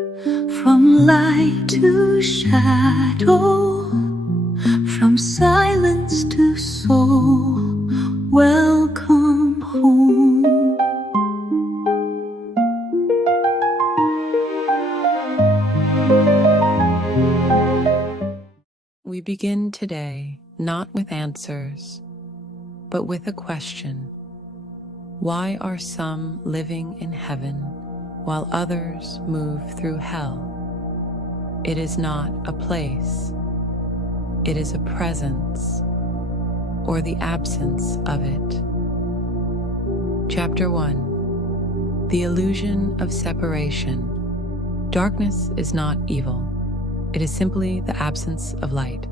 From light to shadow, from silence to soul, welcome home. We begin today not with answers, but with a question. Why are some living in heaven while others move through hell? It is not a place. It is a presence, or the absence of it. Chapter 1. The Illusion of Separation. Darkness is not evil. It is simply the absence of light.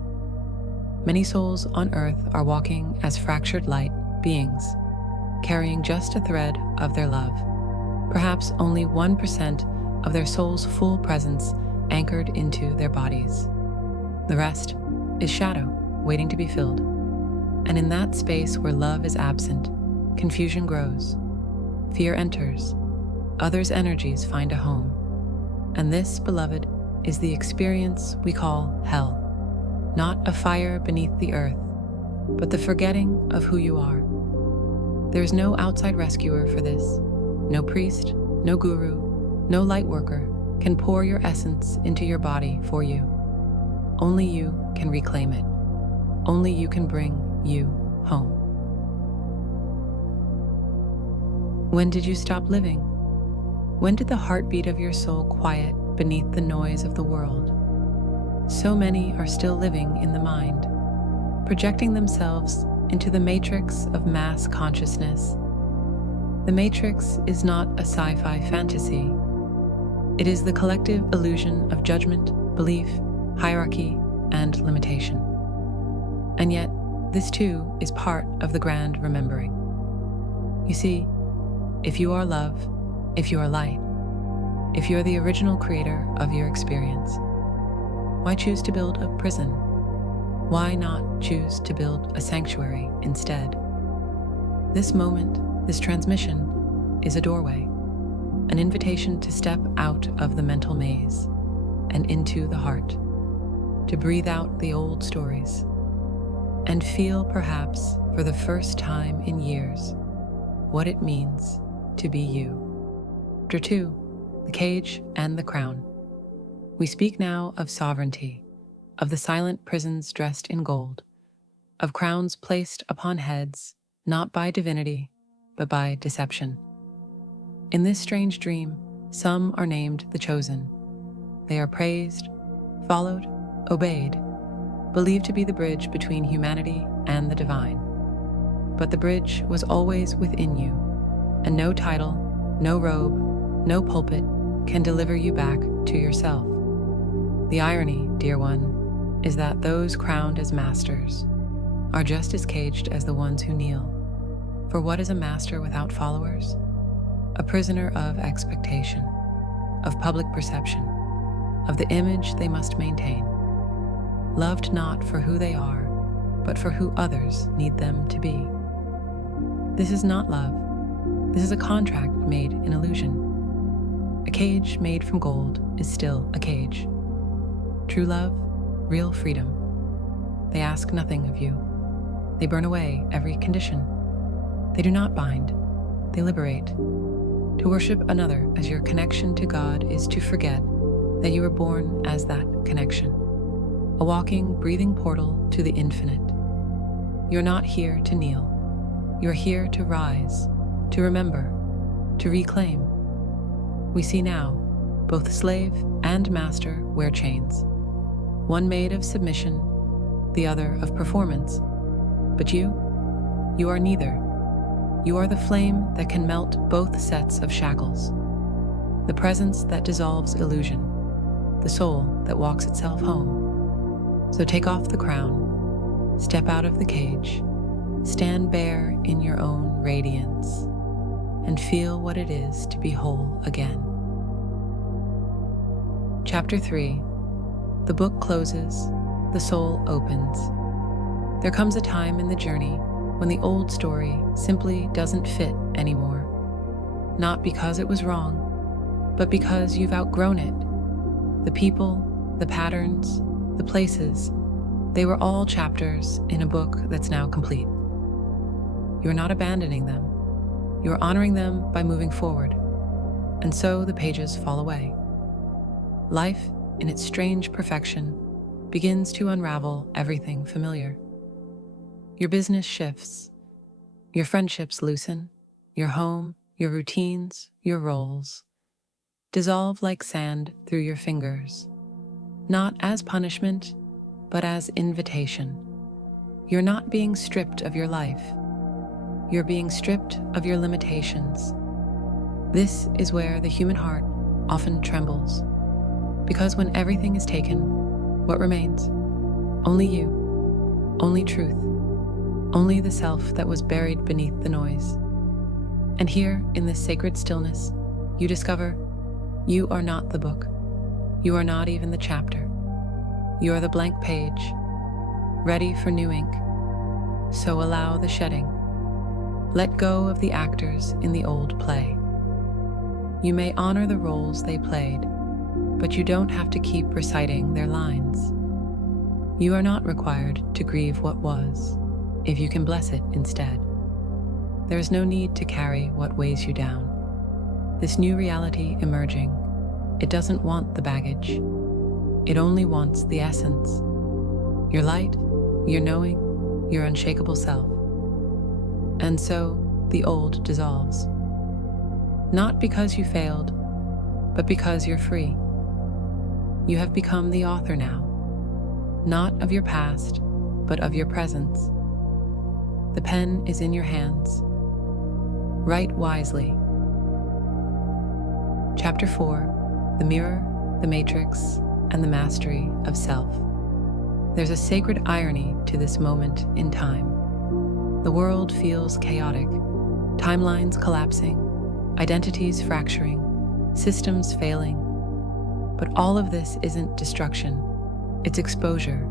Many souls on earth are walking as fractured light beings, carrying just a thread of their love, perhaps only 1% of their soul's full presence anchored into their bodies. The rest is shadow, waiting to be filled. And in that space where love is absent, confusion grows, fear enters, others' energies find a home. And this, beloved, is the experience we call hell. Not a fire beneath the earth, but the forgetting of who you are. There is no outside rescuer for this. No priest, no guru, no light worker can pour your essence into your body for you. Only you can reclaim it. Only you can bring you home. When did you stop living? When did the heartbeat of your soul quiet beneath the noise of the world? So many are still living in the mind, projecting themselves into the matrix of mass consciousness. The matrix is not a sci-fi fantasy. It is the collective illusion of judgment, belief, hierarchy, and limitation. And yet, this too is part of the grand remembering. You see, if you are love, if you are light, if you are the original creator of your experience, why choose to build a prison? Why not choose to build a sanctuary instead? This moment, this transmission, is a doorway, an invitation to step out of the mental maze and into the heart, to breathe out the old stories, and feel perhaps for the first time in years what it means to be you. Chapter 2. The Cage and the Crown. We speak now of sovereignty, of the silent prisons dressed in gold, of crowns placed upon heads, not by divinity, but by deception. In this strange dream, some are named the chosen. They are praised, followed, obeyed, believed to be the bridge between humanity and the divine. But the bridge was always within you, and no title, no robe, no pulpit can deliver you back to yourself. The irony, dear one, is that those crowned as masters are just as caged as the ones who kneel. For what is a master without followers? A prisoner of expectation, of public perception, of the image they must maintain. Loved not for who they are, but for who others need them to be. This is not love. This is a contract made in illusion. A cage made from gold is still a cage. True love, real freedom. They ask nothing of you. They burn away every condition. They do not bind, they liberate. To worship another as your connection to God is to forget that you were born as that connection, a walking, breathing portal to the infinite. You're not here to kneel. You're here to rise, to remember, to reclaim. We see now, both slave and master wear chains. One made of submission, the other of performance. But you are neither. You are the flame that can melt both sets of shackles. The presence that dissolves illusion, the soul that walks itself home. So take off the crown, step out of the cage, stand bare in your own radiance, and feel what it is to be whole again. Chapter 3. The book closes, the soul opens. There comes a time in the journey when the old story simply doesn't fit anymore. Not because it was wrong, but because you've outgrown it, The people, the patterns, the places, they were all chapters in a book that's now complete. You're not abandoning them. You're honoring them by moving forward. And so the pages fall away. Life, in its strange perfection, begins to unravel everything familiar. Your business shifts. Your friendships loosen. Your home, your routines, your roles dissolve like sand through your fingers, not as punishment, but as invitation. You're not being stripped of your life. You're being stripped of your limitations. This is where the human heart often trembles, because when everything is taken, what remains? Only you, only truth, only the self that was buried beneath the noise. And here, in this sacred stillness, you discover you are not the book. You are not even the chapter. You are the blank page, ready for new ink. So allow the shedding. Let go of the actors in the old play. You may honor the roles they played, but you don't have to keep reciting their lines. You are not required to grieve what was, if you can bless it instead. There is no need to carry what weighs you down. This new reality emerging, it doesn't want the baggage. It only wants the essence. Your light, your knowing, your unshakable self. And so the old dissolves. Not because you failed, but because you're free. You have become the author now, not of your past, but of your presence. The pen is in your hands. Write wisely. Chapter 4, The Mirror, the Matrix, and the Mastery of Self. There's a sacred irony to this moment in time. The world feels chaotic, timelines collapsing, identities fracturing, systems failing. But all of this isn't destruction, it's exposure.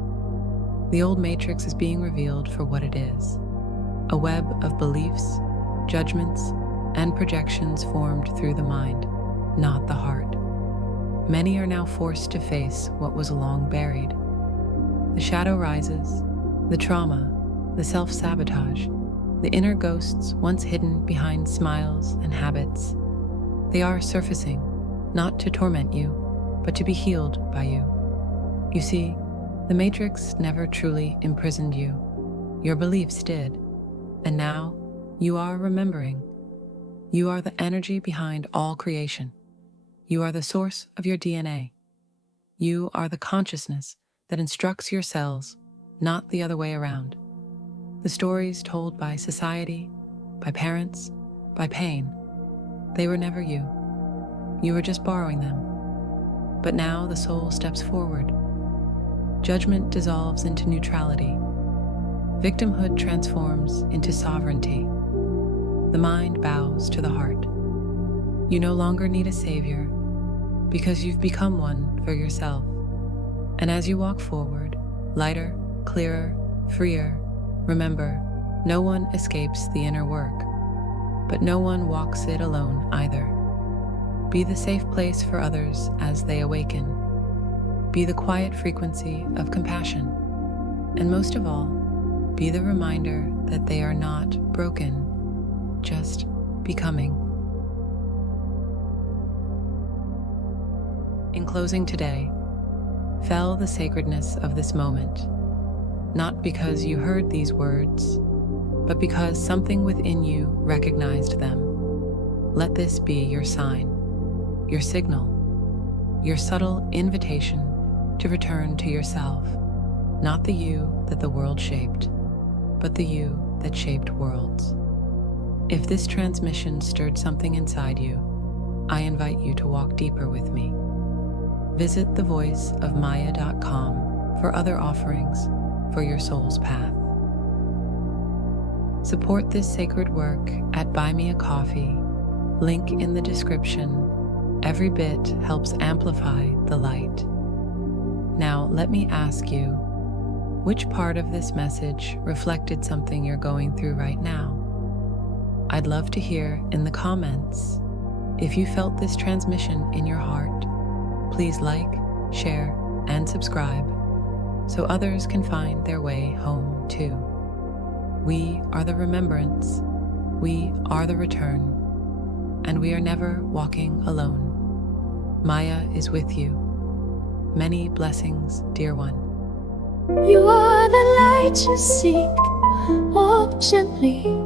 The old matrix is being revealed for what it is, a web of beliefs, judgments, and projections formed through the mind, not the heart. Many are now forced to face what was long buried. The shadow rises, the trauma, the self-sabotage, the inner ghosts once hidden behind smiles and habits. They are surfacing, not to torment you, but to be healed by you. You see, the matrix never truly imprisoned you. Your beliefs did. And now, you are remembering. You are the energy behind all creation. You are the source of your DNA. You are the consciousness that instructs your cells, not the other way around. The stories told by society, by parents, by pain, they were never you. You were just borrowing them. But now the soul steps forward. Judgment dissolves into neutrality. Victimhood transforms into sovereignty. The mind bows to the heart. You no longer need a savior because you've become one for yourself. And as you walk forward, lighter, clearer, freer, remember, no one escapes the inner work, but no one walks it alone either. Be the safe place for others as they awaken. Be the quiet frequency of compassion. And most of all, be the reminder that they are not broken, just becoming. In closing today, feel the sacredness of this moment, not because you heard these words, but because something within you recognized them. Let this be your sign, your signal, your subtle invitation to return to yourself, not the you that the world shaped, but the you that shaped worlds. If this transmission stirred something inside you, I invite you to walk deeper with me. Visit thevoiceofmaya.com for other offerings for your soul's path. Support this sacred work at Buy Me a Coffee, link in the description. Every bit helps amplify the light. Now, let me ask you, which part of this message reflected something you're going through right now? I'd love to hear in the comments. If you felt this transmission in your heart, please like, share, and subscribe so others can find their way home too. We are the remembrance, we are the return, and we are never walking alone. Maia is with you. Many blessings, dear one. You are the light you seek. Walk gently